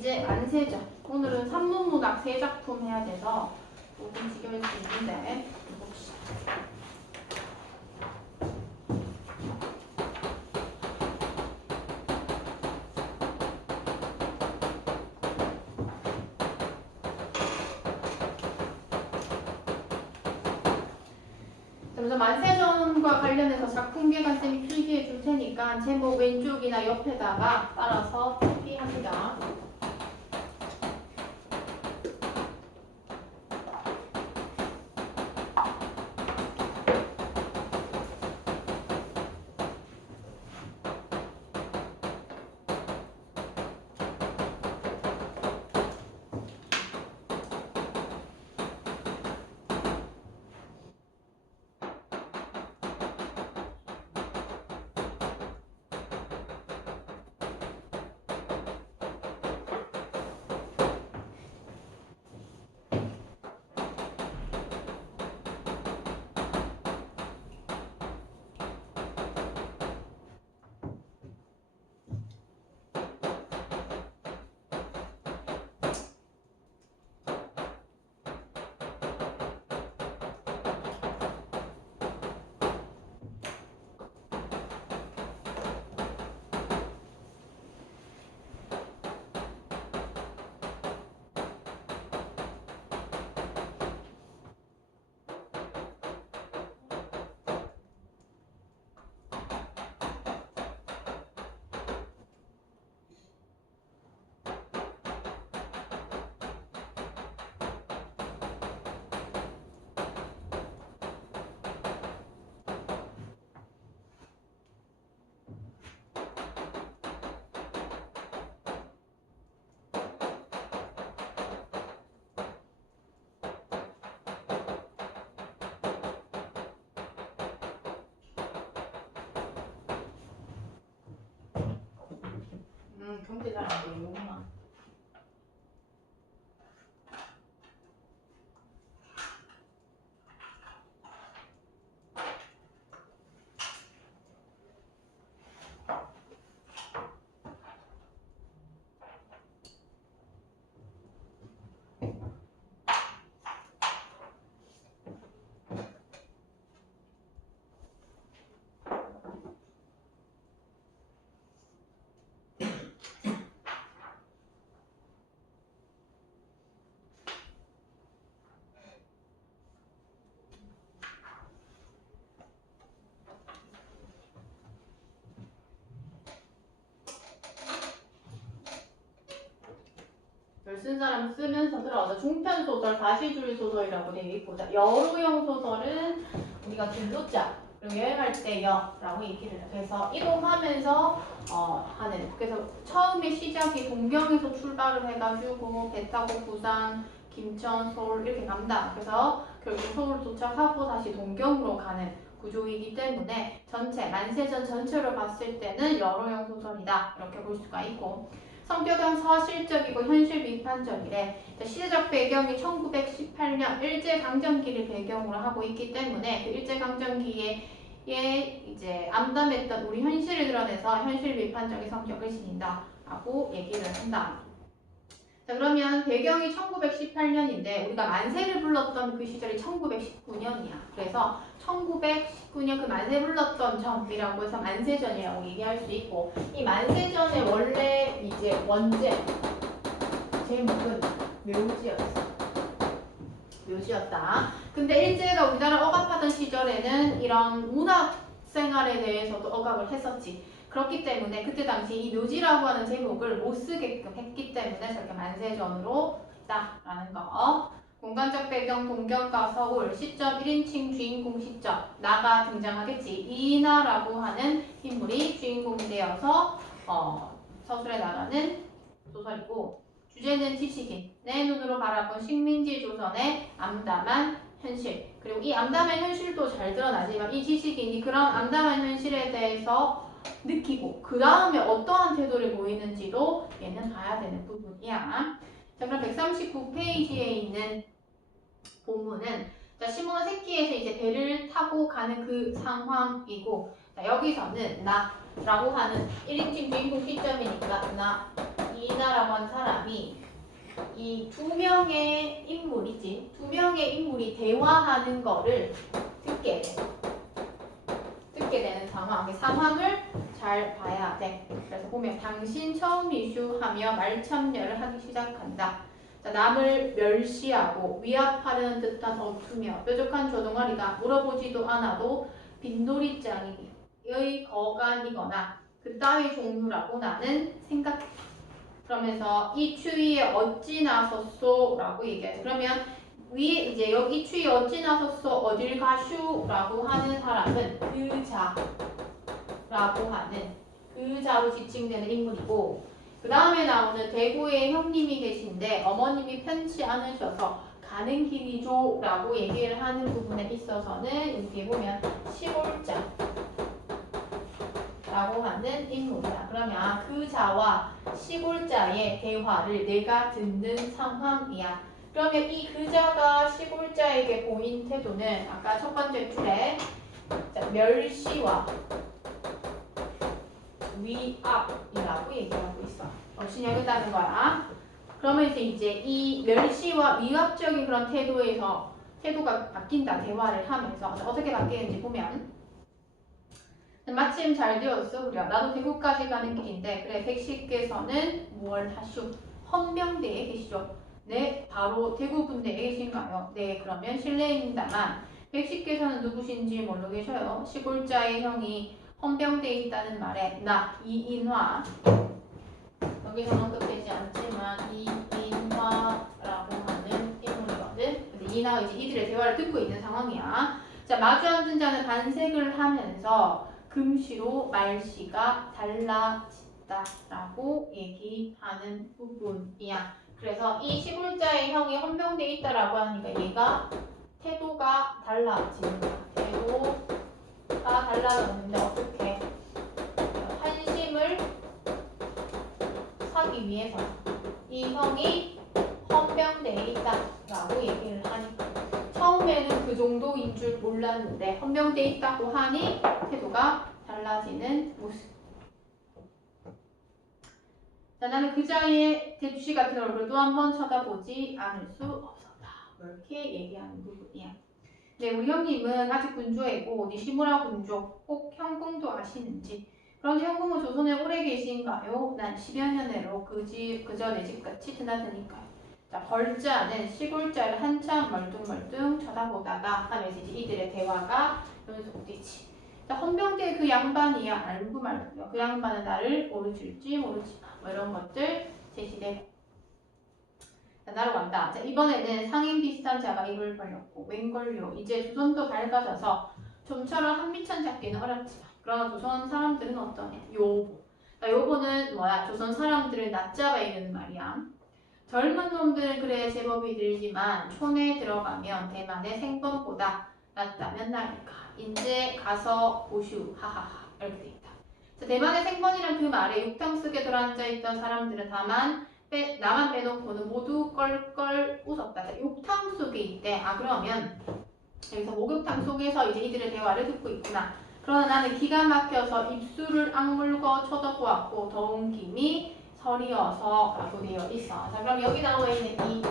이제 만세죠. 오늘은 산문문학 3작품 해야 돼서 조금 지겨울 수 있는데 봅시다. 그래서 만세전과 관련해서 작품계관 쌤이 필기해 줄 테니까 제목 왼쪽이나 옆에다가 따라서 필기합니다. 경제 잘 안 되는구나. 쓴 사람 쓰면서 들어가서 중편소설, 다시줄소설이라고 되어 있고, 여로형 소설은 우리가 줄로자, 그리고 여행할 때 여라고 얘기를 해요. 그래서 이동하면서 하는. 그래서 처음에 시작이 동경에서 출발을 해가지고 배 타고 부산, 김천, 서울 이렇게 간다. 그래서 결국 서울 도착하고 다시 동경으로 가는 구조이기 때문에 전체, 만세전 전체로 봤을 때는 여로형 소설이다. 이렇게 볼 수가 있고, 성격은 서실적이고 현실 비판적이래. 시대적 배경이 1918년 일제강점기를 배경으로 하고 있기 때문에 그 일제강점기에 이제 암담했던 우리 현실을 드러내서 현실 비판적인 성격을 지닌다라고 얘기를 한다. 자, 그러면 배경이 1918년인데 우리가 만세를 불렀던 그 시절이 1919년이야. 그래서 1919년 그 만세 불렀던 전이라고 해서 만세전이라고 얘기할 수 있고, 이 만세전의 원래 이제 원제 제목은 묘지였다. 근데 일제가 우리나라 억압하던 시절에는 이런 문학 생활에 대해서도 억압을 했었지. 그렇기 때문에 그때 당시 이 묘지라고 하는 제목을 못 쓰게끔 했기 때문에 저렇게 만세전으로 했다라는 거. 공간적 배경 동경과 서울, 시점 1인칭 주인공 시점, 나가 등장하겠지. 이나라고 하는 인물이 주인공이 되어서 서술에 나가는 소설이고, 주제는 지식인, 내 눈으로 바라본 식민지 조선의 암담한 현실. 그리고 이 암담한 현실도 잘 드러나지만 이 지식인이 그런 암담한 현실에 대해서 느끼고 그 다음에 어떠한 태도를 보이는지도 얘는 봐야 되는 부분이야. 자, 그럼 139페이지에 있는 본문은 시모노세키에서 이제 배를 타고 가는 그 상황이고, 자, 여기서는 나라고 하는 1인칭 주인공 시점이니까 나, 이나라고 하는 사람이 이 두 명의 인물이지. 두 명의 인물이 대화하는 거를 듣게 되는 상황을 잘 봐야 돼. 그래서 보면 당신 처음 이슈하며 말참여를 하기 시작한다. 자, 남을 멸시하고 위압하려는 듯한 어투며 뾰족한 조동아리가 물어보지도 않아도 빈돌이장의 거간이거나 그 따위 종류라고 나는 생각했다. 그러면서 이 추위에 어찌 나섰소? 라고 얘기하죠. 그러면 위에 이제 여기 이 추위에 어찌 나섰소? 어딜 가슈? 라고 하는 사람은 그자라고 하는 그자로 지칭되는 인물이고, 그 다음에 나오는 대구에 형님이 계신데 어머님이 편치 않으셔서 가는 길이죠 라고 얘기를 하는 부분에 있어서는 여기 보면 시골자 라고 하는 인물이다. 그러면 그자와 시골자의 대화를 내가 듣는 상황이야. 그러면 이 그자가 시골자에게 보인 태도는 아까 첫 번째 줄에 멸시와 위압이라고 얘기하고 있어. 신약했다는 거야. 그러면 이제 이 멸시와 위압적인 그런 태도가 바뀐다. 대화를 하면서 어떻게 바뀌는지 보면 마침 잘 되었어. 그래. 나도 대구까지 가는 길인데 그래 백씨께서는 뭘 하슈? 헌병대에 계시죠. 네, 바로 대구 분대에 계신가요? 네, 그러면 실례입니다만 백씨께서는 누구신지 모르 계셔요. 시골자의 형이 헌병대에 있다는 말에 나 이인화, 여기서는 언급되지 않지만 이인화라고 하는 인물이거든. 근데 이인화가 이제 이들의 대화를 듣고 있는 상황이야. 자, 마주 앉은 자는 반색을 하면서 금시로 말씨가 달라진다라고 얘기하는 부분이야. 그래서 이 시골자의 형이 헌병대에 있다라고 하니까 얘가 태도가 달라지는 거야. 태도가 달라졌는데 어떻게? 환심을 사기 위해서 이 형이 헌병대에 있다라고 얘기를 하니까 처음에는 그 정도인 줄 몰랐는데 헌병대에 있다고 하니 태도가 달라지는 모습. 자, 나는 그자의 대주시 같은 얼굴을 또 한 번 쳐다보지 않을 수 없었다. 이렇게 얘기하는 부분이야. 네, 우리 형님은 아직 군주이고 니시무라 군주 꼭 형궁도 아시는지. 그런데 형궁은 조선에 오래 계신가요? 난 10여 년으로 그저 내 집같이 드나드니까요. 자, 벌자는 시골자를 한참 멀뚱멀뚱 쳐다보다가 하면서 이제 이들의 대화가 연속되지. 자, 헌병대 그 양반이야. 알고 말고요. 그 양반은 나를 모르실지 모르지만 뭐 이런 것들 제시되고. 자, 나로 간다. 자, 이번에는 상인 비슷한 자가 입을 벌렸고 웬걸요. 이제 조선도 밝아져서 좀처럼 한미천 잡기는 어렵지만 그러나 조선 사람들은 어떠냐. 요보. 자, 요보는 뭐야. 조선 사람들을 낮잡아 있는 말이야. 젊은 놈들은 그래 제법이 들지만 촌에 들어가면 대만의 생번보다 낫다면 나을까. 인제 가서 보슈 하하하 이렇게 돼 있다. 자, 대만의 생번이란 그 말에 육탕 속에 들어앉아 있던 사람들은 다만 나만 빼놓고는 모두 껄껄 웃었다. 자, 욕탕 속에 있대. 아, 그러면 여기서 목욕탕 속에서 이제 이들의 대화를 듣고 있구나. 그러나 나는 기가 막혀서 입술을 악물고 쳐다보았고 더운 김이 설이어서 라고 되어 있어. 자, 그럼 여기 나와 있는 이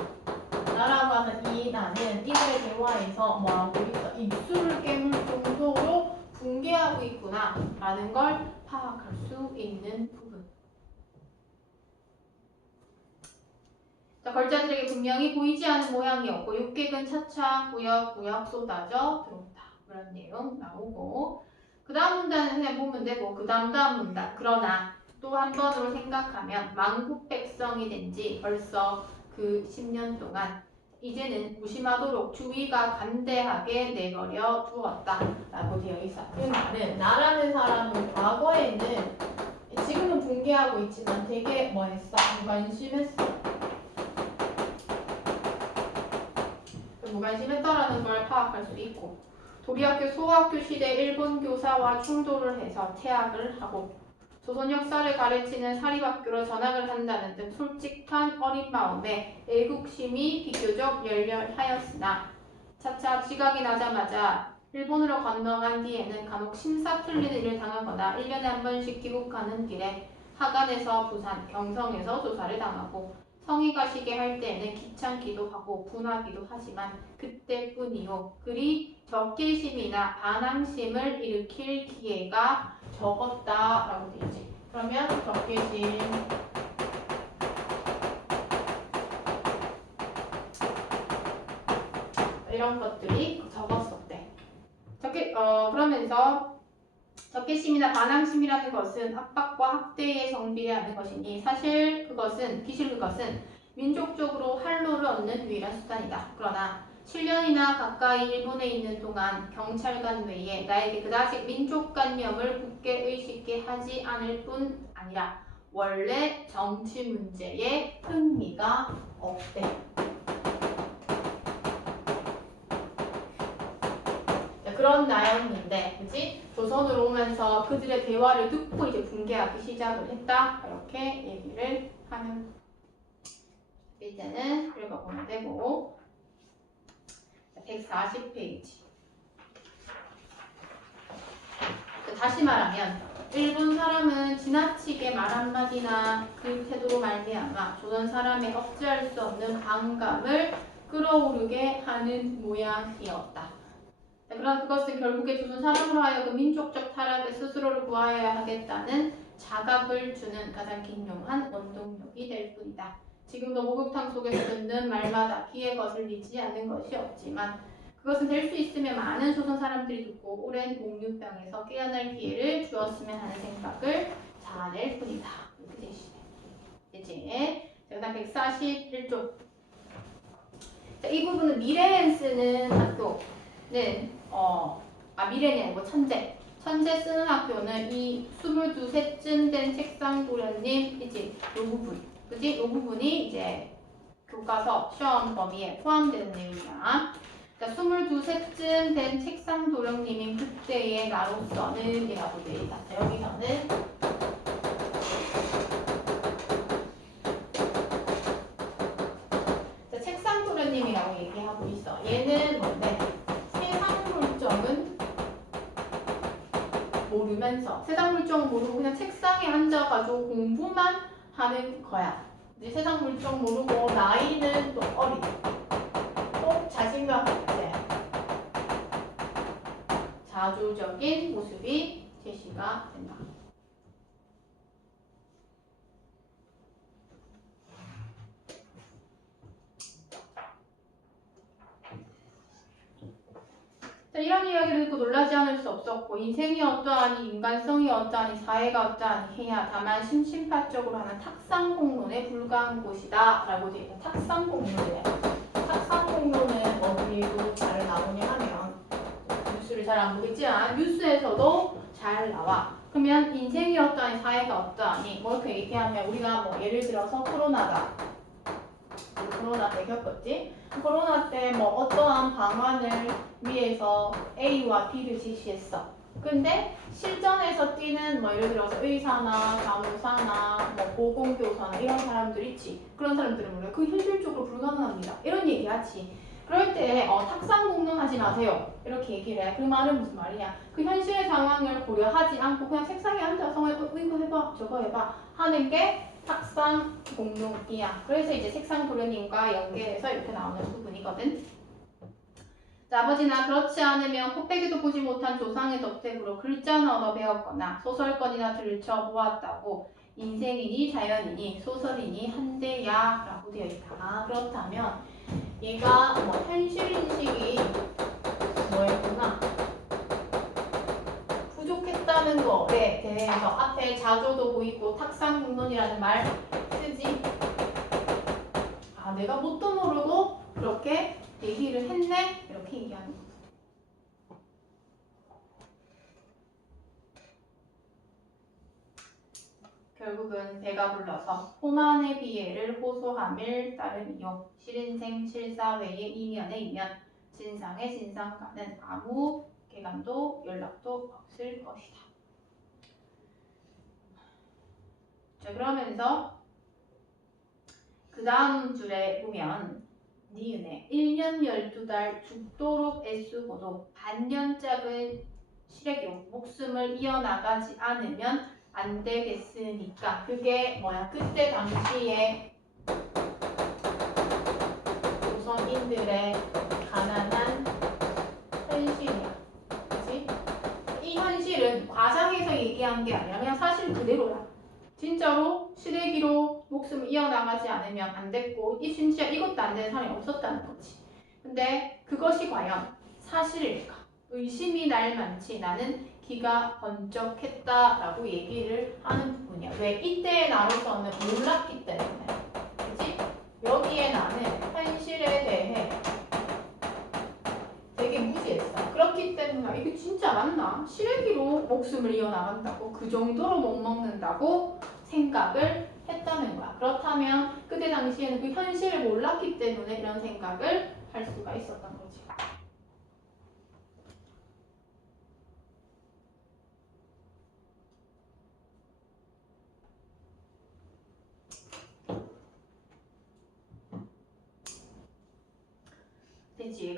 나라고 하는 이 나는 이들의 대화에서 뭐하고 있어? 입술을 깨물 정도로 붕괴하고 있구나 라는 걸 파악할 수 있는 부분. 자, 걸자들에게 분명히 보이지 않은 모양이었고 육객은 차차 구역구역 쏟아져 들어온다. 그런 내용 나오고 그 다음 문단은 그냥 보면 되고 그 다음 문단. 그러나 또 한 번으로 생각하면 만국 백성이 된 지 벌써 그 10년 동안 이제는 무심하도록 주위가 간대하게 내버려 두었다 라고 되어 있어. 그 말은 나라는 사람은 과거에는 지금은 붕괴하고 있지만 되게 뭐했어? 무관심했어. 무관심했다라는 걸 파악할 수 있고 도리학교 소학교 시대 일본 교사와 충돌을 해서 퇴학을 하고 조선 역사를 가르치는 사립학교로 전학을 한다는 등 솔직한 어린 마음에 애국심이 비교적 열렬하였으나 차차 지각이 나자마자 일본으로 건너간 뒤에는 간혹 심사 틀린 일을 당하거나 1년에 한 번씩 귀국하는 길에 하간에서 부산, 경성에서 조사를 당하고 성이 가시게 할 때에는 귀찮기도 하고 분하기도 하지만 그때뿐이요. 그리 적개심이나 반항심을 일으킬 기회가 적었다라고 되어 있지. 그러면 적개심 이런 것들이 적었었대. 그러면서 적개심이나 반항심이라는 것은 압박과 학대에 정비하는 것이니 사실 그것은 민족적으로 활로를 얻는 유일한 수단이다. 그러나 7년이나 가까이 일본에 있는 동안 경찰관 외에 나에게 그다지 민족관념을 굳게 의식게 하지 않을 뿐 아니라 원래 정치 문제에 흥미가 없대. 그런 나였는데, 그지? 조선으로 오면서 그들의 대화를 듣고 이제 붕괴하기 시작을 했다. 이렇게 얘기를 하는. 이제는 읽어보면 되고, 140페이지. 다시 말하면 일본 사람은 지나치게 말 한마디나 그 태도로 말미암아 조선 사람의 억제할 수 없는 반감을 끌어오르게 하는 모양이었다. 그러나 그것은 결국에 조선 사람으로 하여금 민족적 타락에 스스로를 구하여야 하겠다는 자각을 주는 가장 긴용한 원동력이 될 뿐이다. 지금도 목욕탕 속에서 듣는 말마다 귀에 거슬리지 않는 것이 없지만 그것은 될 수 있으면 많은 조선 사람들이 듣고 오랜 옥류병에서 깨어날 기회를 주었으면 하는 생각을 자아낼 뿐이다. 이렇게 되시네. 이제 그다음 141쪽. 이 부분은 미래엔 쓰는 학교는 미래는 아니고 천재 쓰는 학교는 이 22세쯤 된 책상 도련님 이제 요 부분, 그지? 요 부분이 이제 교과서 시험 범위에 포함되는 내용이야. 그러니까 22세쯤 된 책상 도령님인 그때의 나로서는 이라고 되어 있다. 여기서는 책상 도령님이라고 얘기하고 있어. 얘는 뭔데? 세상 물정은 모르면서 세상 물정 모르고 그냥 책상에 앉아가지고 공부만 하는 거야. 이제 세상 물정 모르고 나이는 또 어리다. 또 자신과 같대. 자조적인 모습이 제시가 된다. 이런 이야기를 듣고 놀라지 않을 수 없었고 인생이 어떠하니 인간성이 어떠하니 사회가 어떠하니 해야 다만 심심파적으로 하는 탁상공론에 불과한 곳이다 라고 되어 있는 탁상공론이래. 탁상공론은 어디에도 잘 나오냐 하면 뉴스를 잘 안 보겠지만 뉴스에서도 잘 나와. 그러면 인생이 어떠하니 사회가 어떠하니 뭐 이렇게 얘기하면 우리가 뭐 예를 들어서 코로나 때 겪었지? 코로나 때 뭐 어떠한 방안을 위해서 A와 B를 제시했어. 근데 실전에서 뛰는 뭐 예를 들어서 의사나 간호사나 뭐 보건교사나 이런 사람들 있지. 그런 사람들은 뭐래? 그 현실적으로 불가능합니다. 이런 얘기하지. 그럴 때 탁상공론하지 마세요. 이렇게 얘기를 해. 그 말은 무슨 말이냐? 그 현실의 상황을 고려하지 않고 그냥 책상에 앉아서 이거 해봐 저거 해봐 하는 게 탁상공론이야. 그래서 이제 책상 도련님과 연계해서 이렇게 나오는 부분이거든. 자, 아버지나 그렇지 않으면 코빼기도 보지 못한 조상의 덕택으로 글자는 얻어 배웠거나 소설권이나 들춰보았다고 인생이니 자연이니 소설이니 한데야 라고 되어 있다. 그렇다면 얘가 뭐 현실인식이 뭐였구나 부족했다는 거에 대해서 앞에 자조도 보이고 탁상공론이라는 말 쓰지. 내가 뭣도 모르고 그렇게 얘기를 했네? 이렇게 얘기하는 거죠. 결국은 배가 불러서 호만의 비애를 호소함을 따름이요. 실인생 실사회의 이면에 이면 진상의 진상과는 아무 개감도 연락도 없을 것이다. 자, 그러면서 그 다음 줄에 보면 니은에 1년 12달 죽도록 애쓰고도 반년짝은 시래기로 목숨을 이어나가지 않으면 안 되겠으니까 그게 뭐야? 그때 당시에 조선인들의 가난한 현실이야. 그치? 이 현실은 과장해서 얘기한 게 아니라 그냥 사실 그대로야. 진짜로 시래기로 목숨을 이어나가지 않으면 안 됐고 이 진짜 이것도 안 되는 사람이 없었다는 거지. 근데 그것이 과연 사실일까? 의심이 날 만치 나는 기가 번쩍했다라고 얘기를 하는 부분이야. 왜? 이때의 나로서는 몰랐기 때문에. 그치? 여기에 나는 현실에 대해 되게 무지했어. 그렇기 때문에 이게 진짜 맞나? 시래기로 목숨을 이어나간다고? 그 정도로 못 먹는다고 생각을 했다는 거야. 그렇다면 그때 당시에는 그 현실을 몰랐기 때문에 이런 생각을 할 수가 있었던 거지. 되지.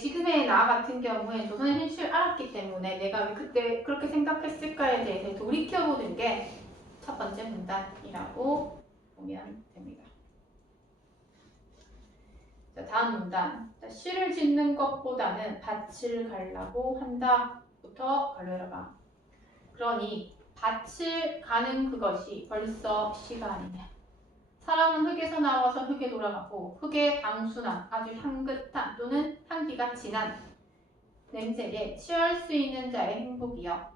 지금의 나 같은 경우에 조선의 현실을 알았기 때문에 내가 왜 그때 그렇게 생각했을까에 대해서 돌이켜보는 게 첫 번째 문단이라고 보면 됩니다. 자, 다음 문단. 자, 시를 짓는 것보다는 밭을 가려고 한다부터 갈려봐. 그러니 밭을 가는 그것이 벌써 시가 아니냐. 사람은 흙에서 나와서 흙에 돌아가고 흙의 방순한 아주 향긋한 또는 향기가 진한 냄새에 취할 수 있는 자의 행복이여.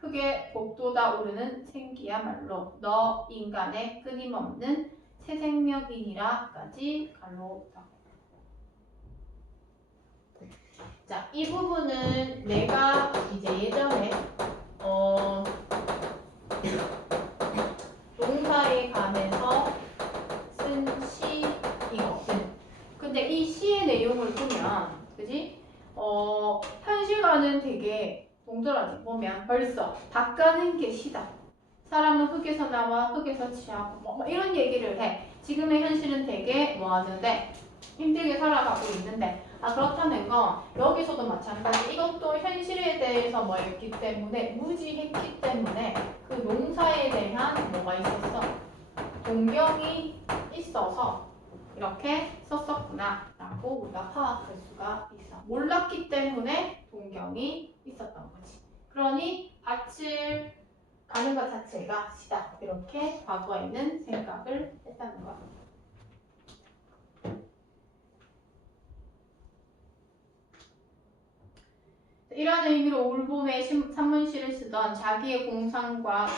흙에 복돋아 오르는 생기야말로 너 인간의 끊임없는 새 생명이니라까지 갈로다. 자, 이 부분은 내가 이제 예전에 농사에 관해서 쓴 시이거든. 근데 이 시의 내용을 보면, 그지? 현실과는 되게 동떨어지. 보면 벌써 밭 가는 게 시다. 사람은 흙에서 나와 흙에서 취하고 뭐 이런 얘기를 해. 지금의 현실은 되게 뭐 하는데 힘들게 살아가고 있는데 그렇다는 건 여기서도 마찬가지. 이것도 현실에 대해서 뭐였기 때문에 무지했기 때문에 그 농사에 대한 뭐가 있었어? 동경이 있어서 이렇게 썼었구나 라고 우리가 파악할 수가 있어. 몰랐기 때문에 동경이 있었던 거지. 그러니 밭을 가는 것 자체가 시다. 이렇게 과거에는 생각을 했다는 거야. 이런 의미로 올봄에 산문시를 쓰던 자기의 공상과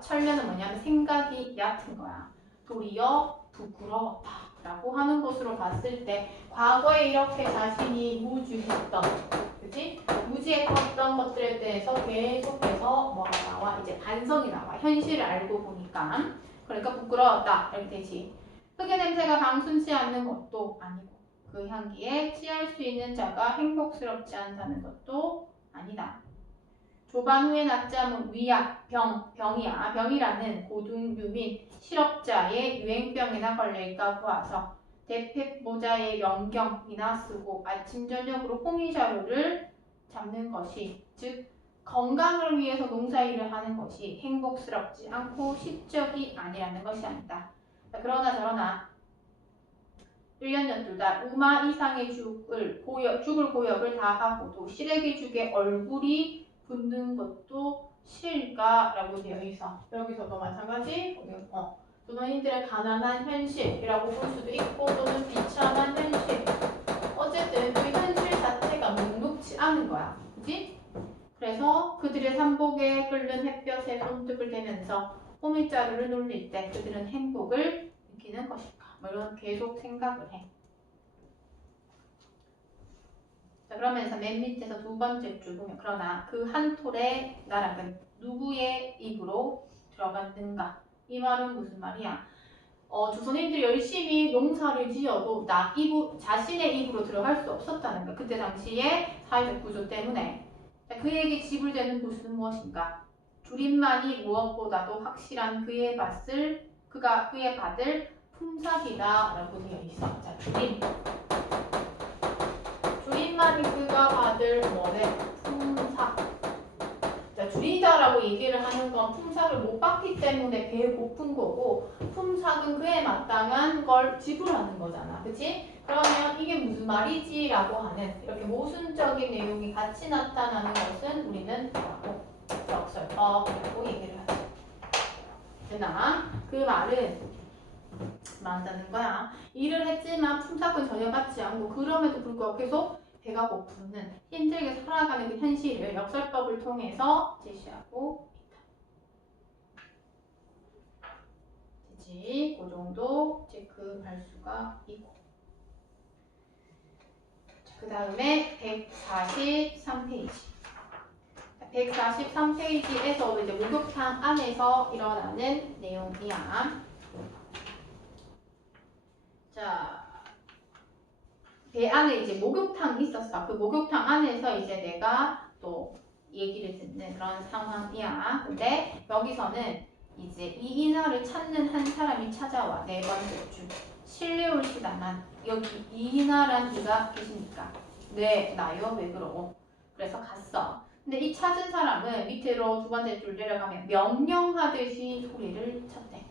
천려는 뭐냐면 생각이 얕은 거야. 도리어 부끄러웠다 라고 하는 것으로 봤을 때 과거에 이렇게 자신이 무주했던, 그치? 무지했던 것들에 대해서 계속해서 뭐가 나와? 이제 반성이 나와. 현실을 알고 보니까. 그러니까 부끄러웠다 이렇게 되지. 흙의 냄새가 방순치 않는 것도 아니고 그 향기에 취할 수 있는 자가 행복스럽지 않다는 것도 아니다. 조반 후의 낮잠은 위약, 병이야. 병이라는 고등유민 실업자의 유행병이나 걸릴까 보아서 대패모자의 영경이나 쓰고 아침 저녁으로 홍이자루를 잡는 것이, 즉 건강을 위해서 농사일을 하는 것이 행복스럽지 않고 시적이 아니라는 것이 아니다. 그러나 저러나 1년 12달 우마 이상의 죽을 고역을 다 하고도 시래기 죽에 얼굴이 붓는 것도 실가라고 되어 있어. 여기서도 마찬가지. 조선인들의 가난한 현실이라고 볼 수도 있고 또는 비참한 현실. 어쨌든 그 현실 자체가 묵묵치 않은 거야. 그치? 그래서 그들의 삼복에 끓는 햇볕에 손등을 대면서 호밀자루를 놀릴 때 그들은 행복을 느끼는 것일까? 뭐 이런 계속 생각을 해. 자, 그러면서 맨 밑에서 두 번째 줄 보면 그러나 그 한 톨의 나락은 누구의 입으로 들어갔는가? 이 말은 무슨 말이야? 조선인들이 열심히 농사를 지어도 자신의 입으로 들어갈 수 없었다는 거야. 그때 당시에 사회적 구조 때문에. 자, 그에게 지불되는 부수는 무엇인가? 주림만이 무엇보다도 확실한 그가 받을 품삯이다 라고 되어 있어. 자, 주림만이 그가 받을 뭐래? 품삯. 자, 줄이다라는 동안 품삯을 못 받기 때문에 배에 고픈 거고 품삯은 그에 마땅한 걸 지불하는 거잖아. 그치? 그러면 이게 무슨 말이지? 라고 하는 이렇게 모순적인 내용이 같이 나타나는 것은 우리는 뭐라고? 역설법이라고 얘기를 하죠. 되나? 그 말은 말한다는 거야. 일을 했지만 품삯은 전혀 받지 않고 그럼에도 불구하고 계속 배가 고프는 힘들게 살아가는 그 현실을 역설법을 통해서 제시하고 있다. 그치? 그 정도 체크할 수가 있고. 그 다음에 143페이지. 143페이지에서도 이제 목욕탕 안에서 일어나는 내용이야. 자, 배 안에 이제 목욕탕이 있었어. 그 목욕탕 안에서 이제 내가 또 얘기를 듣는 그런 상황이야. 근데 여기서는 이제 이 인하를 찾는 한 사람이 찾아와. 네 번째 줄. 실례 올시다만 여기 이 인하란 이가 계십니까? 네, 나요. 왜 그러고? 그래서 갔어. 근데 이 찾은 사람은 밑으로 두 번째 줄 내려가면 명령하듯이 소리를 쳤대.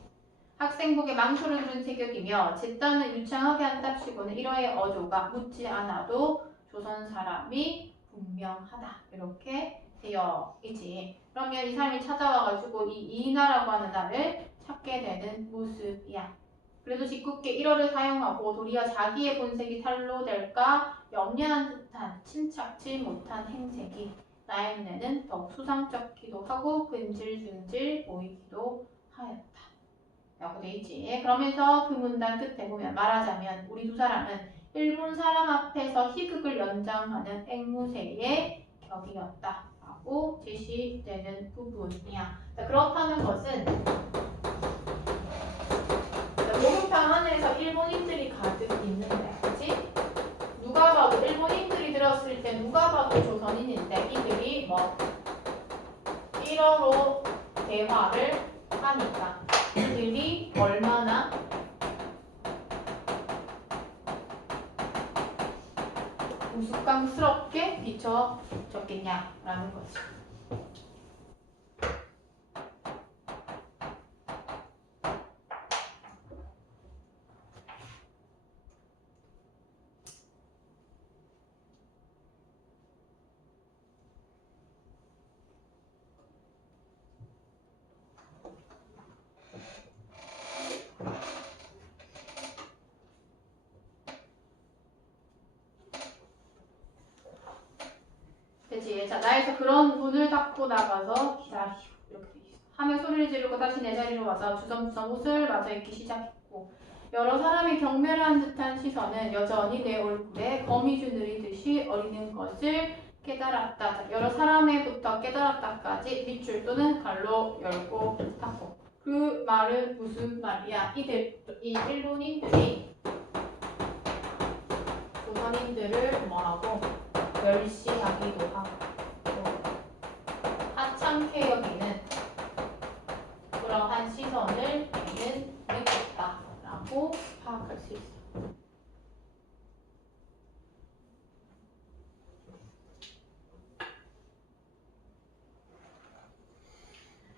학생복에 망토를 두른 체격이며 집단을 유창하게 한답시고는 이러의 어조가 묻지 않아도 조선 사람이 분명하다. 이렇게 되어 있지. 그러면 이 사람이 찾아와가지고 이 이나라고 하는 나를 찾게 되는 모습이야. 그래도 짓궂게 일어를 사용하고 도리어 자기의 본색이 탄로될까 염려한 듯한 침착지 못한 행색이 나의 눈에는 더욱 수상쩍기도 하고 근질근질 보이기도 하였다. 라고 돼 있지. 그러면서 그 문단 끝에 보면 말하자면 우리 두 사람은 일본 사람 앞에서 희극을 연장하는 앵무새의 격이었다. 라고 제시되는 부분이야. 자, 그렇다는 것은 목욕탕 안에서 일본인들이 가득 있는데, 그치? 누가 봐도 일본인들이 들었을 때 누가 봐도 조선인인데 이들이 뭐 1어로 대화를 하니까 이들이 얼마나 우스꽝스럽게 비춰졌겠냐라는 거지. 그치? 자, 나에서 그런 문을 닫고 나가서 기다리고 이렇게 돼 있어. 하며 소리를 지르고 다시 내 자리로 와서 주섬주섬 옷을 마저 입기 시작했고 여러 사람이 경멸한 듯한 시선은 여전히 내 얼굴에 거미줄 느리듯이 어리는 것을 깨달았다. 자, 여러 사람에부터 깨달았다까지 밑줄 또는 갈로 열고 닫고. 그 말은 무슨 말이야? 이 일본인들이 조선인들을 뭐하고 멸시하기도 하고 하찮게 여기는 그러한 시선을 우리는 느꼈다라고 파악할 수 있어.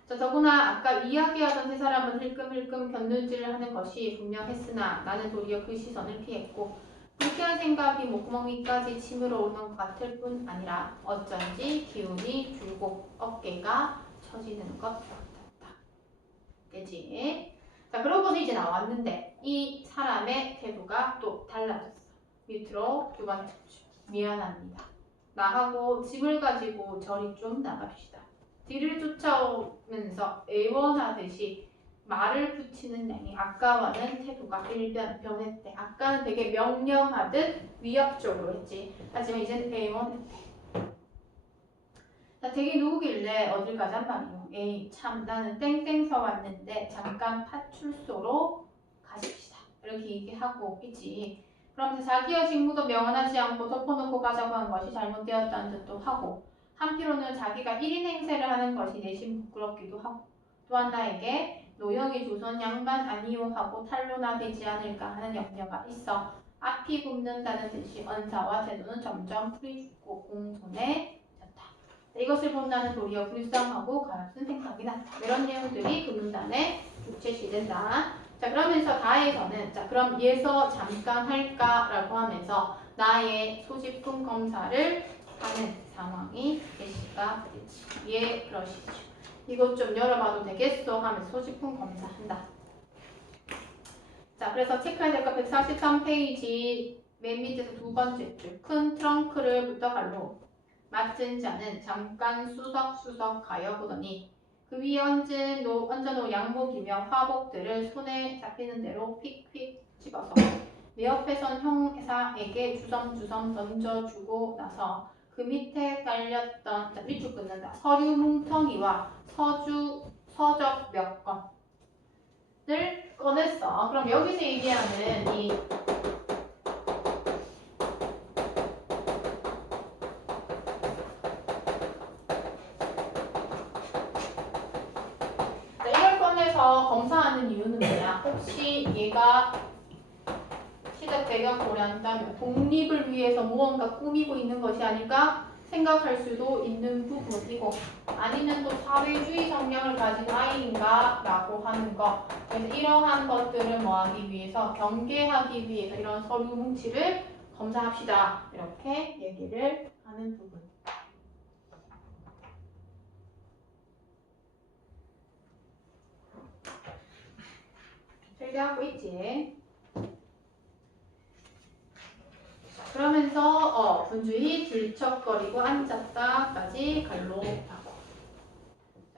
자, 더구나 아까 이야기하던 세 사람은 힐끔힐끔 곁눈질을 하는 것이 분명했으나 나는 도리어 그 시선을 피했고 불쾌한 생각이 목구멍 위까지 치밀어 오는 것 같을 뿐 아니라 어쩐지 기운이 줄고 어깨가 처지는 것 같았다. 그치? 자, 그러고는 이제 나왔는데 이 사람의 태도가 또 달라졌어. 밑으로 두 번째 줄. 미안합니다. 나하고 짐을 가지고 저리 좀 나갑시다. 뒤를 쫓아오면서 애원하듯이 말을 붙이는 양이 아까와는 태도가 변했대. 아까는 되게 명령하듯 위협적으로 했지. 하지만 이제는 애원했대. 자, 되게 누구길래 어딜 가잔 말이요. 에이 참 나는 땡땡서 왔는데 잠깐 파출소로 가십시다. 이렇게 얘기하고 있지. 그러면서 자기의 직무도 명언하지 않고 덮어놓고 가자고 한 것이 잘못되었다는 듯도 하고 한편으로는 자기가 1인 행세를 하는 것이 내심 부끄럽기도 하고 또한 나에게 노영이 조선 양반 아니요 하고 탄로나 되지 않을까 하는 염려가 있어 앞이 굽는다는 듯이 언사와 태도는 점점 풀이 죽고 공손해졌다. 이것을 본다는 도리어 불쌍하고 가엾은 생각이 난다. 이런 내용들이 그 문단에 주체시 된다. 자, 그러면서 다에서는 자, 그럼 예서 잠깐 할까라고 하면서 나의 소지품 검사를 하는 상황이 예시가 되지. 예, 그러시죠. 이것 좀 열어봐도 되겠어 하면서 소지품 검사한다. 자, 그래서 체크해야 될 거 143페이지 맨 밑에서 두 번째 줄. 큰 트렁크를 부탁할로 맡은 자는 잠깐 수석수석 가여 보더니 그 위에 얹어놓은 양복이며 화복들을 손에 잡히는 대로 픽픽 집어서 내 옆에 선 형사에게 주섬주섬 던져주고 나서 그 밑에 깔렸던, 자, 밑줄 끊는다. 서류 뭉텅이와 서적 몇 건을 꺼냈어. 그럼 여기서 얘기하는 이 이걸 꺼내서 검사하는 이유는 뭐야? 혹시 얘가 시대 배경 고려한다면 독립을 위해서 무언가 꾸미고 있는 것이 아닐까 생각할 수도 있는 부분이고, 아니면 또 사회주의 성향을 가진 아이인가 라고 하는 것. 그래서 이러한 것들을 뭐하기 위해서, 경계하기 위해서 이런 서류 뭉치를 검사합시다, 이렇게 얘기를 하는 부분. 설계하고 있지. 그러면서 분주히 들척거리고 앉았다까지 갈로하고,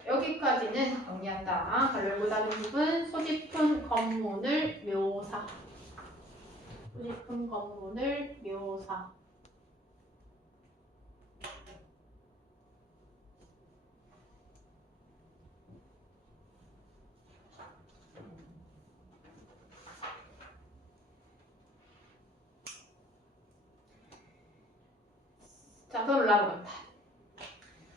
여기까지는 정리한다. 갈로 열고 닫은 부분. 소지품 검문을 묘사. 소지품 검문을 묘사. 자, 그럼 올라가겠다.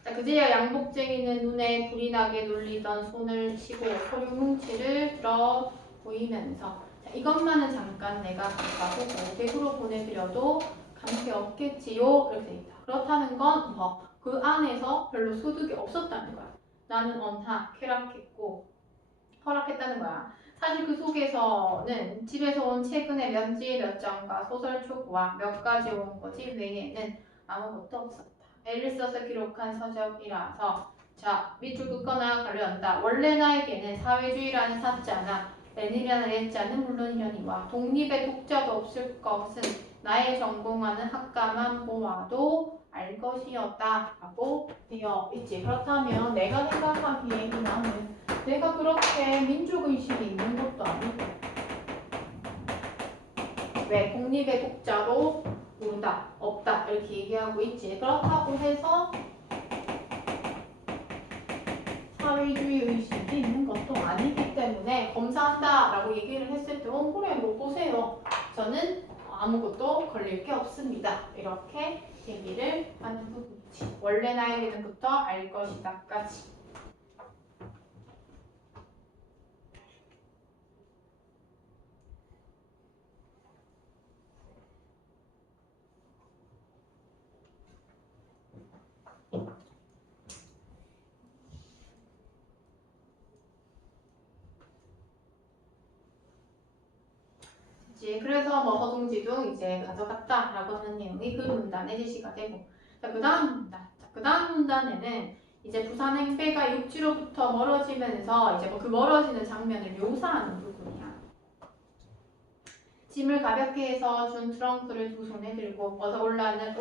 자, 그제야 양복쟁이는 눈에 불이 나게 눌리던 손을 치고 소류 뭉치를 들어 보이면서, 자, 이것만은 잠깐 내가 가보고 댁으로 보내드려도 관계 없겠지요? 이렇게 돼 있다. 그렇다는 건 뭐 그 안에서 별로 소득이 없었다는 거야. 나는 쾌락했고 허락했다는 거야. 사실 그 속에서는 집에서 온 최근에 면지 몇 장과 소설 초고와 몇 가지 온 거지 외에는 아무것도 없었다. 애를 써서 기록한 서적이라서, 자, 밑줄 긋거나 가려한다. 원래 나에게는 사회주의라는 사자나 렌이라는 예자는 물론이려니와 독립의 독자도 없을 것은 나의 전공하는 학과만 보아도 알 것이었다 라고 되어 있지. 그렇다면 내가 생각하기에 나는 내가 그렇게 민족의식이 있는 것도 아니고, 왜 독립의 독자로 모른다, 없다 이렇게 얘기하고 있지. 그렇다고 해서 사회주의 의식이 있는 것도 아니기 때문에 검사한다 라고 얘기를 했을 때 그래 뭐 보세요, 저는 아무것도 걸릴 게 없습니다, 이렇게 얘기를 하는 부분이지. 원래 나에게는부터 알 것이다까지. 그래서 뭐 허둥지둥 이제 가져갔다라고 하는 내용이 그 문단의 제시가 되고, 자, 그 다음 문단. 자, 그 다음 문단에는 이제 부산 행배가 육지로부터 멀어지면서 이제 뭐 그 멀어지는 장면을 묘사하는 부분이야. 짐을 가볍게 해서 준 트렁크를 두 손에 들고 어서 올라오라는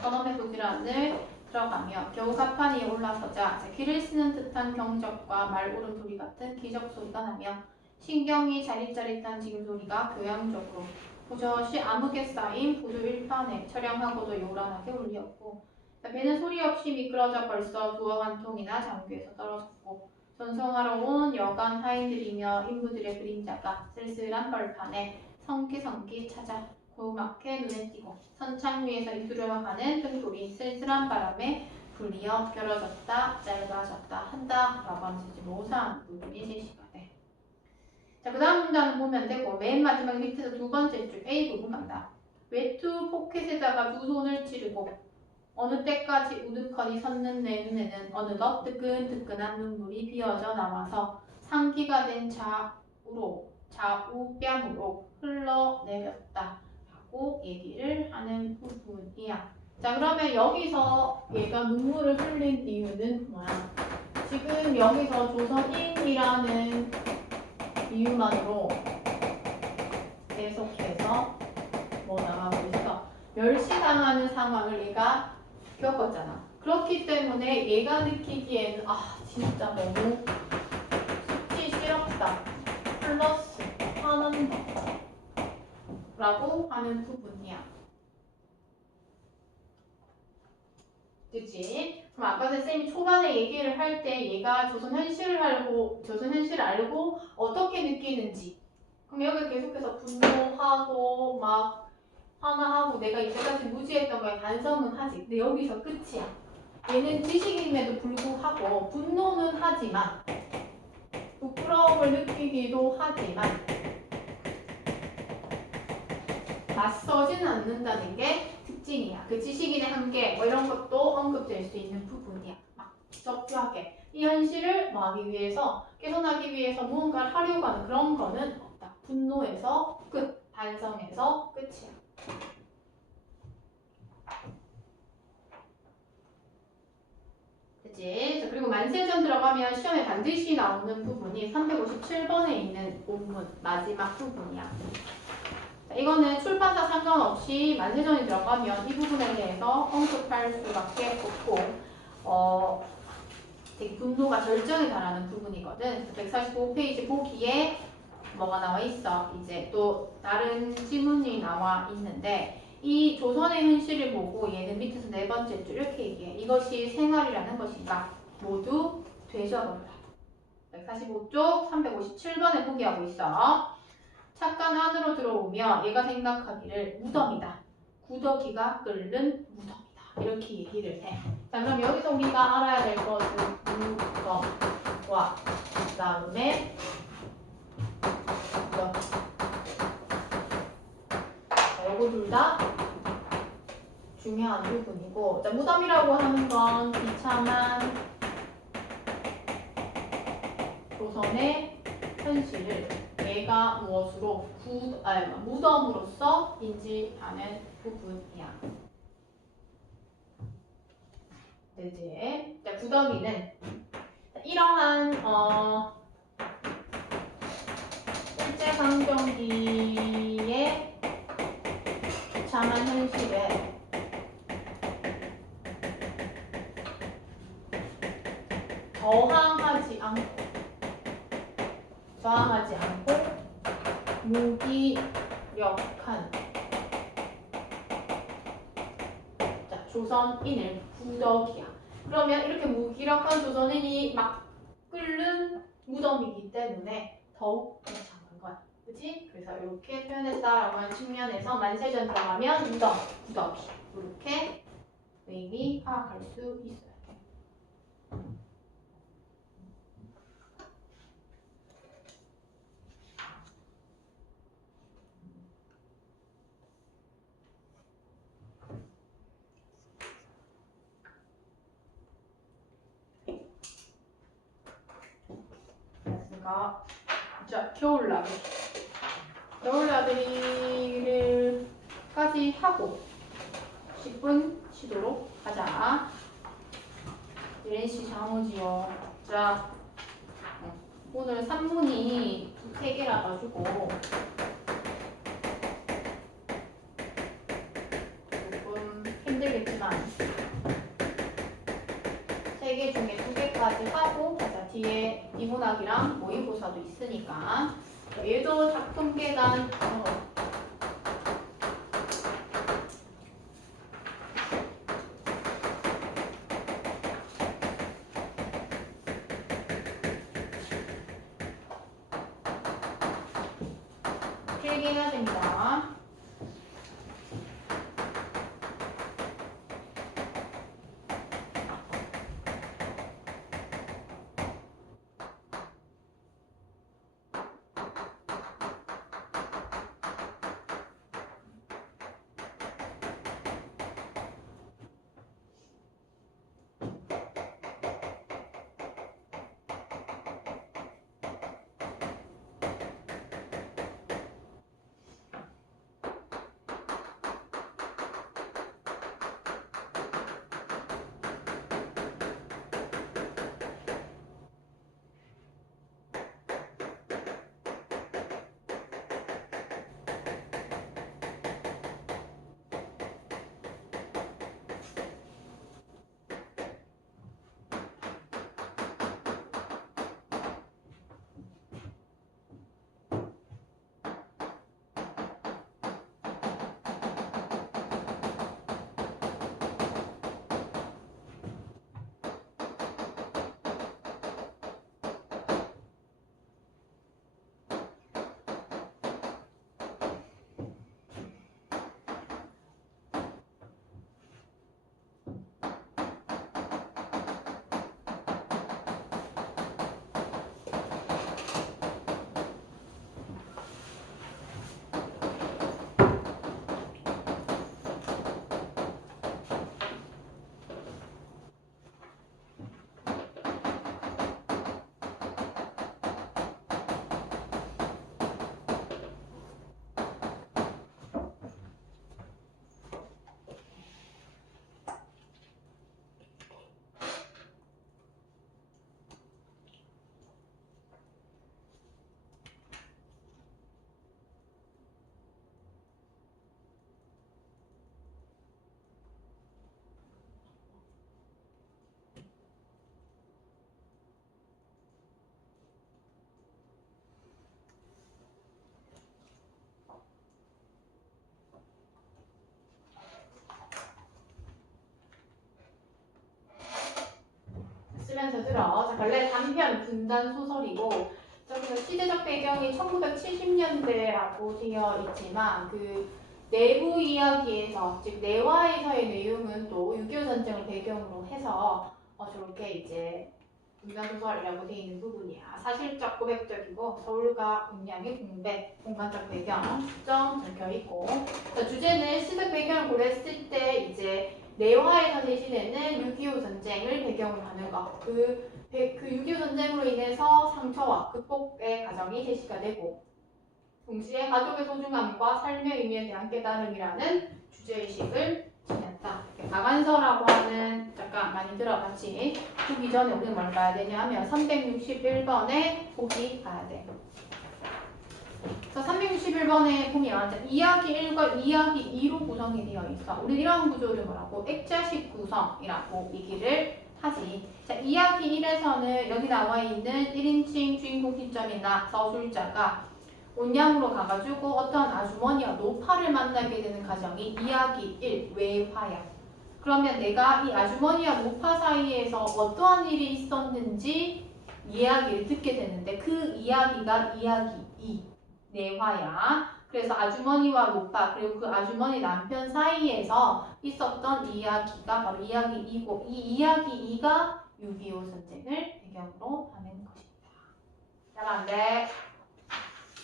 선엄의 부지런을 들어가며 겨우 가판 위에 올라서자 길을 쓰는 듯한 경적과 말 오른 소리 같은 기적 소리가 나며 신경이 짜릿짜릿한 지금 소리가 교양적으로 버젓이 암흑에 쌓인 부두 일판에 처량하고도 요란하게 울렸고, 배는 소리 없이 미끄러져 벌써 두어 한 통이나 장교에서 떨어졌고, 전송하러 온 여간 하인들이며 인부들의 그림자가 쓸쓸한 벌판에 성기성기 찾아 고막해 눈에 띄고 선창 위에서 이두려워하는 등불이 쓸쓸한 바람에 불리어 결어졌다 짧아졌다 한다 라고 하면서 이제 묘사하는 부분이 제시가 돼. 자, 그 다음 문장을 보면 되고, 맨 마지막 밑에서 두 번째 줄 A 부분 간다. 외투 포켓에다가 두 손을 찌르고 어느 때까지 우두커니 섰는 내 눈에는 어느덧 뜨끈뜨끈한 눈물이 비어져 나와서 상기가 된 좌우뺨으로 흘러내렸다 라고 얘기를 하는 부분이야. 자, 그러면 여기서 얘가 눈물을 흘린 이유는 뭐야? 지금 여기서 조선인이라는 이유만으로 계속해서 뭐 나가고 있어. 멸시당하는 상황을 얘가 겪었잖아. 그렇기 때문에 얘가 느끼기에는 진짜 너무 수치스럽다. 플러스 화난다 라고 하는 부분이야. 그치? 그럼 아까 선생님이 초반에 얘기를 할 때 얘가 조선 현실을 알고 어떻게 느끼는지, 그럼 여기 계속해서 분노하고 막 화나하고 내가 이제까지 무지했던 거에 반성은 하지. 근데 여기서 끝이야. 얘는 지식임에도 불구하고 분노는 하지만 부끄러움을 느끼기도 하지만 맞서지는 않는다는 게 특징이야. 그 지식인의 한계 뭐 이런 것도 언급될 수 있는 부분이야. 막 적교하게 이 현실을 뭐 하기 위해서, 개선하기 위해서 무언가를 하려고 하는 그런 거는 없다. 분노에서 끝, 반성에서 끝이야. 그치? 그리고 만세전 들어가면 시험에 반드시 나오는 부분이 357번에 있는 본문 마지막 부분이야. 자, 이거는 출판사 상관없이 만세전이 들어가면 이 부분에 대해서 언급할 수밖에 없고 되게 분노가 절정에 달하는 부분이거든. 145페이지 보기에 뭐가 나와 있어. 이제 또 다른 지문이 나와 있는데 이 조선의 현실을 보고 얘는 밑에서 네 번째 줄 이렇게 얘기해. 이것이 생활이라는 것인가? 모두 되져버려라. 145쪽 357번에 포기하고 있어. 착간 안으로 들어오며 얘가 생각하기를 무덤이다. 구더기가 끓는 무덤이다. 이렇게 얘기를 해. 자, 그럼 여기서 우리가 알아야 될 것은 무덤과 그 다음에 구더기. 요거 둘 다 중요한 부분이고, 자, 무덤이라고 하는 건 비참한 조선의 현실을 얘가 무엇으로 무덤으로서 인지하는 부분이야. 이제 구더기는 이러한 일제강점기의 비참한 현실에 저항하지 않고 무기력한 조선인을 구더기야. 그러면 이렇게 무기력한 조선인이 막 끓는 무덤이기 때문에 더욱 비참한 거야. 그치? 그래서 이렇게 표현했다라고 하는 측면에서 만세전 들어가면 무덤, 구더기 이렇게 의미 파악할 수 있어요. 자, 겨울나들이를까지 하고 10분 쉬도록 하자. 유렌씨 장어지요. 자, 오늘 산문이 3개라 가지고 조금 힘들겠지만 3개 중에 2개까지 하고 가자. 뒤에 비문학이랑 모의고사도 있으니까. 얘도 작품 계단 필기해야 됩니다. 자, 원래 단편 분단 소설이고 저기서 시대적 배경이 1970년대라고 되어 있지만 그 내부 이야기에서 즉 내화에서의 내용은 또 6.25 전쟁을 배경으로 해서 저렇게 이제 분단소설이라고 되어 있는 부분이야. 사실적 고백적이고 서울과 온양의 공간적 배경 특정 적혀 있고 주제는 시대적 배경을 고려했을 때 이제 내화에서 제시되는 6.25 전쟁을 배경으로 하는 것. 그 6.25 전쟁으로 인해서 상처와 극복의 과정이 제시가 되고 동시에 가족의 소중함과 삶의 의미에 대한 깨달음이라는 주제의식을 지녔다. 박완서라고 하는 잠깐 많이 들어봤지. 보기 전에 우리는 뭘 봐야 되냐면 361번에 보기 봐야 돼. 그래서 361번에 보면 이야기 1과 이야기 2로 구성이 되어 있어. 우리 이런 구조를 뭐라고? 액자식 구성이라고 얘기를 하지. 자, 이야기 1에서는 여기 나와 있는 1인칭 주인공 시점이나 서술자가 온양으로 가가지고 어떤 아주머니와 노파를 만나게 되는 과정이 이야기 1, 외화야. 그러면 내가 이 아주머니와 노파 사이에서 어떠한 일이 있었는지 이야기를 듣게 되는데 그 이야기가 이야기 2, 내화야. 그래서 아주머니와 노파 그리고 그 아주머니 남편 사이에서 있었던 이야기가 바로 이야기 2고 이 이야기 2가 6.25 전쟁을 배경으로 하는 것입니다. 잘 안 돼.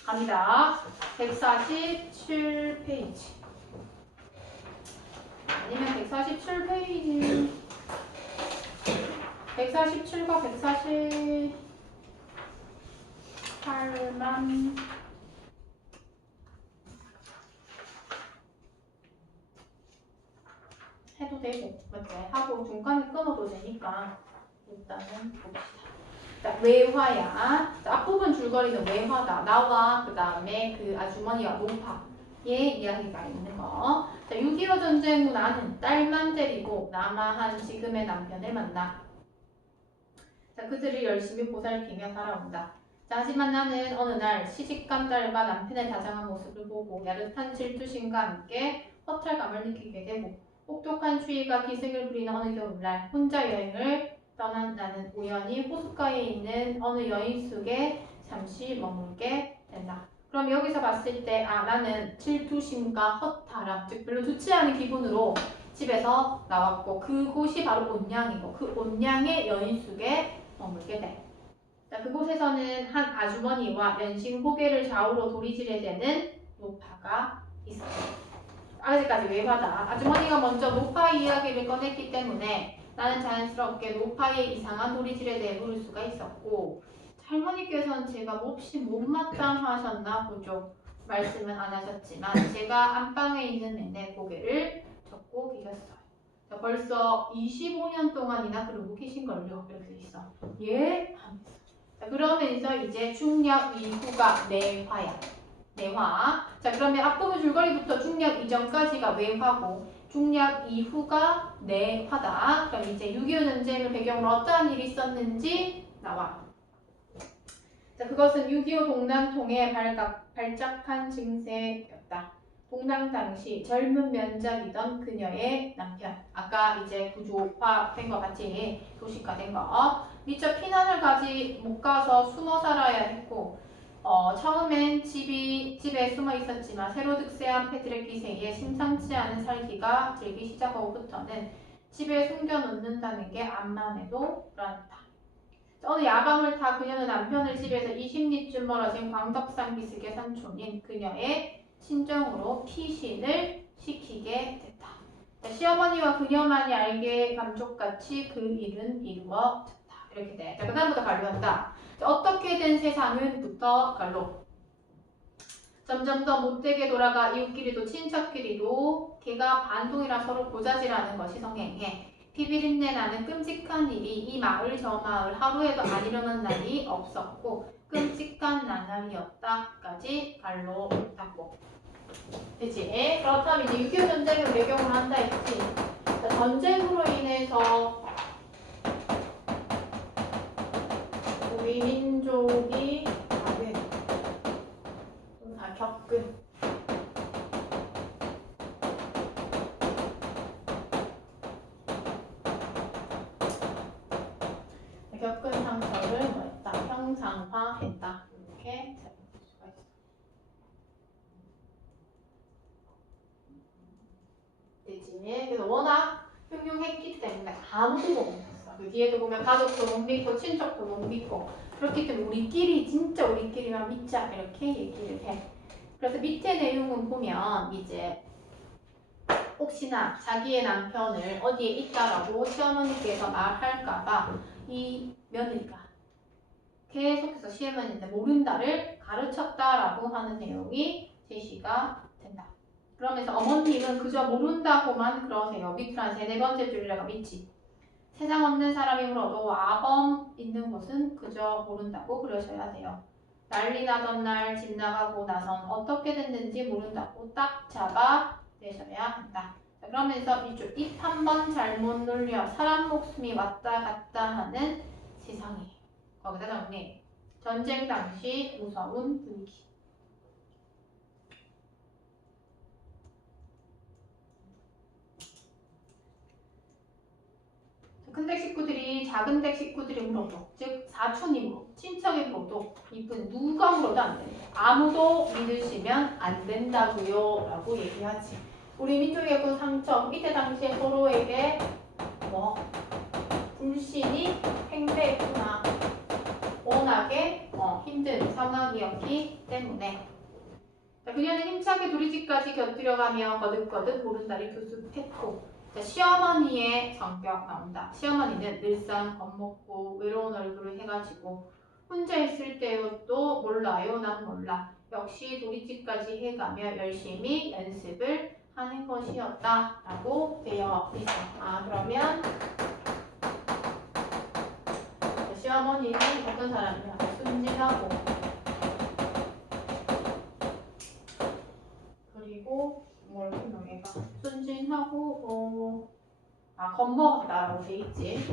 갑니다. 147페이지. 아니면 147페이지. 147과 148만 해도 되고, 이렇게 하고 중간에 끊어도 되니까 일단은 봅시다. 자, 외화야. 자, 앞부분 줄거리는 외화다. 나와 그 다음에 그 아주머니와 노파의 이야기가 있는 거. 자, 6.25 전쟁 후 나는 딸만 데리고 남아한 지금의 남편을 만나. 자, 그들을 열심히 보살피며 살아온다. 자, 하지만 나는 어느 날 시집간 딸과 남편의 다정한 모습을 보고 야릇한 질투심과 함께 허탈감을 느끼게 되고 혹독한 추위가 기승을 부리는 어느 겨울날 혼자 여행을 떠난 나는 우연히 호숫가에 있는 어느 여인숙에 잠시 머물게 된다. 그럼 여기서 봤을 때 나는 질투심과 허탈함, 즉 별로 좋지 않은 기분으로 집에서 나왔고 그곳이 바로 온양이고 그 온양의 여인숙에 머물게 돼. 자, 그곳에서는 한 아주머니와 연신 고개를 좌우로 도리질해 대는 노파가 있었다. 아직까지 외화다. 아주머니가 먼저 노파 이야기를 꺼냈기 때문에 나는 자연스럽게 노파의 이상한 도리질에 대해 물을 수가 있었고 할머니께서는 제가 몹시 못마땅하셨나 보죠. 말씀은 안 하셨지만 제가 안방에 있는 내내 고개를 젓고 계셨어요. 자, 벌써 25년 동안이나 그러고 계신걸요. 이렇게 있어. 예? 자, 그러면서 이제 중력 이후가 내화야. 내화. 자, 그러면 앞부분 줄거리부터 중력 이전까지가 외화고 중력 이후가 내화다. 그럼 이제 6.25 전쟁을 배경으로 어떠한 일이 있었는지 나와. 자, 그것은 6.25 동남통의 발작한 증세였다. 동남 당시 젊은 면작이던 그녀의 남편. 아까 이제 구조화된 것 같이 도식화된 거. 미처 피난을 못 가서 숨어 살아야 했고 처음엔 집에 숨어 있었지만 새로 득세한 패드렛 기세에 심상치 않은 살기가 들기 시작하고부터는 집에 숨겨놓는다는 게 암만 해도 불안했다. 어느 야밤을 타 그녀는 남편을 집에서 20리쯤 멀어진 광덕산 비스계 산촌인 그녀의 친정으로 피신을 시키게 됐다. 시어머니와 그녀만이 알게 감족같이 그 일은 이루어졌다. 이렇게 돼. 자, 그 다음부터 관료한다. 어떻게 된 세상은부터 갈로 점점 더 못되게 돌아가 이웃끼리도 친척끼리도 걔가 반동이라 서로 고자질하는 것이 성행해 피비린내 나는 끔찍한 일이 이 마을 저 마을 하루에도 안 일어난 날이 없었고 끔찍한 나날이었다까지 갈로 닦고 되지? 그렇다면 이제 6.25 전쟁을 배경으로 한다 했지. 전쟁으로 인해서 우리 민족이 겪은 강화했다. 이렇게 볼 수가 있어. 되지? 그래서 워낙 흉흉했기 때문에 아무도 못 믿었어. 그 뒤에도 보면 가족도 못 믿고 친척도 못 믿고 그렇기 때문에 우리끼리 진짜 우리끼리만 믿자 이렇게 얘기를 해. 그래서 밑에 내용은 보면 이제 혹시나 자기의 남편을 어디에 있다라고 시어머니께서 말할까봐 이 며느리가 계속해서 시어머니한테 모른다를 가르쳤다라고 하는 내용이 제시가 된다. 그러면서 어머님은 그저 모른다고만 그러세요. 밑으로 한 3, 4번째 줄이라고 믿지. 세상 없는 사람이므로도 아범 있는 곳은 그저 모른다고 그러셔야 돼요. 난리 나던 날 집 나가고 나선 어떻게 됐는지 모른다고 딱 잡아내셔야 한다. 자, 그러면서 입 한 번 잘못 놀려 사람 목숨이 왔다 갔다 하는 세상이에요. 거기다 정리. 전쟁 당시 무서운 분위기. 큰댁 식구들이 작은 댁 식구들이 물어도, 즉 사촌이 물어, 친척이 물어도 이쁜 누가 물어도 안 된다. 아무도 믿으시면 안 된다고요 라고 얘기하지. 우리 민족의 그 상처, 이때 당시에 서로에게 불신이 팽배했구나. 워낙에 힘든 상황이었기 때문에. 그녀는 힘차게 둘이 집까지 곁들여가며 거듭거듭 모른다를 교습했고, 시어머니의 성격 나온다. 시어머니는 늘상 겁먹고 외로운 얼굴을 해가지고 혼자 있을 때도 몰라요, 난 몰라. 역시 도리집까지 해가며 열심히 연습을 하는 것이었다 라고 되어 있어. 그러면 시어머니는 어떤 사람이야? 순진하고 그리고 뭘 설명해봐. 순진하고 겁먹었다라고 돼 있지.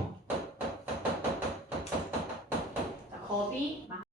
자, 겁이